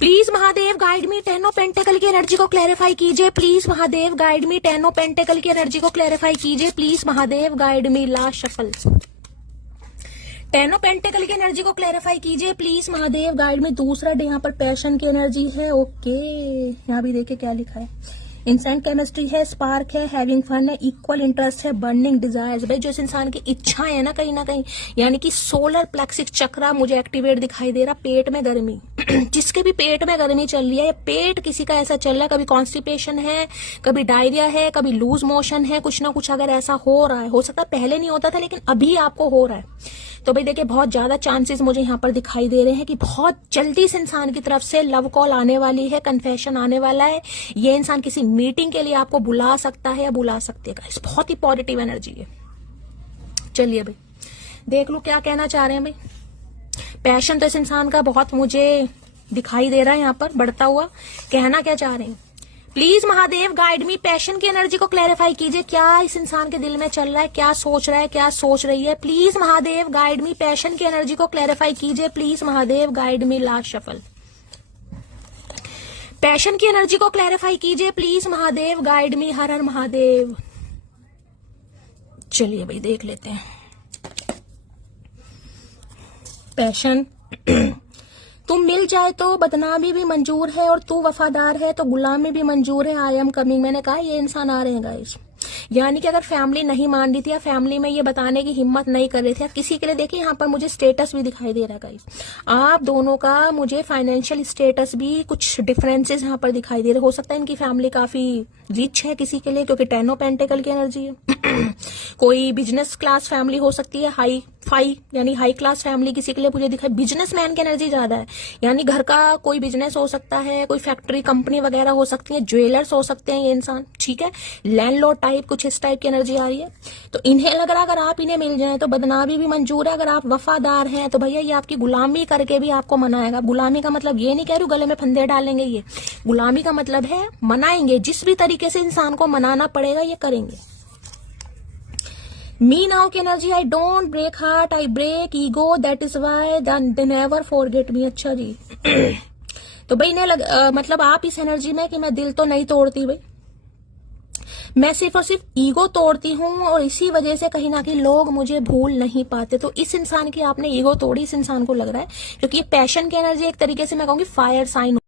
Please Mahadev guide me. 10 of pentacle की एनर्जी को क्लैरिफाई कीजिए please Mahadev, guide me. 10 of pentacle की एनर्जी को क्लैरिफाई कीजिए please Mahadev, guide me. Last shuffle. 10 of pentacle की एनर्जी को क्लैरिफाई कीजिए प्लीज महादेव, गाइड में। दूसरा डे यहाँ पर पैशन की एनर्जी है, ओके। यहाँ भी देखिए क्या लिखा है, इंसेंट केमिस्ट्री है, स्पार्क है, हैविंग फन है, इक्वल इंटरेस्ट है, बर्निंग डिजायर्स। भाई जो इस इंसान की इच्छाएं है ना कहीं यानी कि सोलर प्लेक्सिस चक्रा मुझे एक्टिवेट दिखाई दे रहा। पेट में गर्मी, जिसके भी पेट में गर्मी चल रही है, पेट किसी का ऐसा चल रहा है, कभी कॉन्स्टिपेशन है, कभी डायरिया है, कभी लूज मोशन है, कुछ ना कुछ अगर ऐसा हो रहा है, हो सकता है पहले नहीं होता था लेकिन अभी आपको हो रहा है, तो भाई देखिए बहुत ज्यादा चांसेस मुझे यहाँ पर दिखाई दे रहे हैं कि बहुत जल्दी इस इंसान की तरफ से लव कॉल आने वाली है, कन्फेशन आने वाला है। ये इंसान किसी मीटिंग के लिए आपको बुला सकता है या बुला सकती है गाइस। बहुत ही पॉजिटिव एनर्जी है। चलिए भाई देख लो क्या कहना चाह रहे हैं भाई। पैशन तो इस इंसान का बहुत मुझे दिखाई दे रहा है यहाँ पर बढ़ता हुआ। कहना क्या चाह रहे हैं, please Mahadev guide me, passion की एनर्जी को क्लैरिफाई कीजिए। क्या इस इंसान के दिल में चल रहा है, क्या सोच रहा है, क्या सोच रही है। Please Mahadev guide me, passion की एनर्जी को क्लैरिफाई कीजिए। Please Mahadev guide me. Last shuffle. Passion की एनर्जी को क्लैरिफाई कीजिए प्लीज महादेव गाइड मी। हर हर महादेव। चलिए भाई देख लेते हैं। पैशन तुम मिल जाए तो बदनामी भी मंजूर है और तू वफादार है तो गुलामी भी मंजूर है। I am coming. मैंने कहा ये इंसान आ रहे हैं गाइस। यानी कि अगर फैमिली नहीं मान रही थी या फैमिली में ये बताने की हिम्मत नहीं कर रही थी, किसी के लिए देखिए यहाँ पर मुझे स्टेटस भी दिखाई दे रहा है गाइस। आप दोनों का मुझे फाइनेंशियल स्टेटस भी कुछ डिफरेंसेस यहाँ पर दिखाई दे रहे। हो सकता है इनकी फैमिली काफी रिच है किसी के लिए, क्योंकि 10 ऑफ पेंटिकल की एनर्जी है। कोई बिजनेस क्लास फैमिली हो सकती है, हाई फाई यानी हाई क्लास फैमिली किसी के लिए मुझे दिखाई। बिजनेसमैन की एनर्जी ज्यादा है, यानी घर का कोई बिजनेस हो सकता है, कोई फैक्ट्री कंपनी वगैरह हो सकती है, ज्वेलर्स हो सकते हैं ये इंसान, ठीक है। लैंडलॉर्ड टाइप कुछ इस टाइप की एनर्जी आ रही है। तो इन्हें लग रहा है अगर आप इन्हें मिल जाए तो बदनामी भी मंजूर है। अगर आप वफादार हैं तो भैया ये आपकी गुलामी करके भी आपको मनाएगा। गुलामी का मतलब ये नहीं कह रही गले में फंदे डालेंगे, ये गुलामी का मतलब है मनाएंगे। जिस भी तरीके से इंसान को मनाना पड़ेगा ये करेंगे। मी नाउ की energy, I don't break heart, I break ego, that is why they never forget me. अच्छा जी। तो भाई इन्हें मतलब आप इस एनर्जी में कि मैं दिल तो नहीं तोड़ती भाई, मैं सिर्फ और सिर्फ ईगो तोड़ती हूँ और इसी वजह से कहीं ना कहीं लोग मुझे भूल नहीं पाते। तो इस इंसान की आपने ईगो तोड़ी, इस इंसान को लग रहा है, क्योंकि ये पैशन की एनर्जी एक तरीके से मैं कहूंगी फायर साइन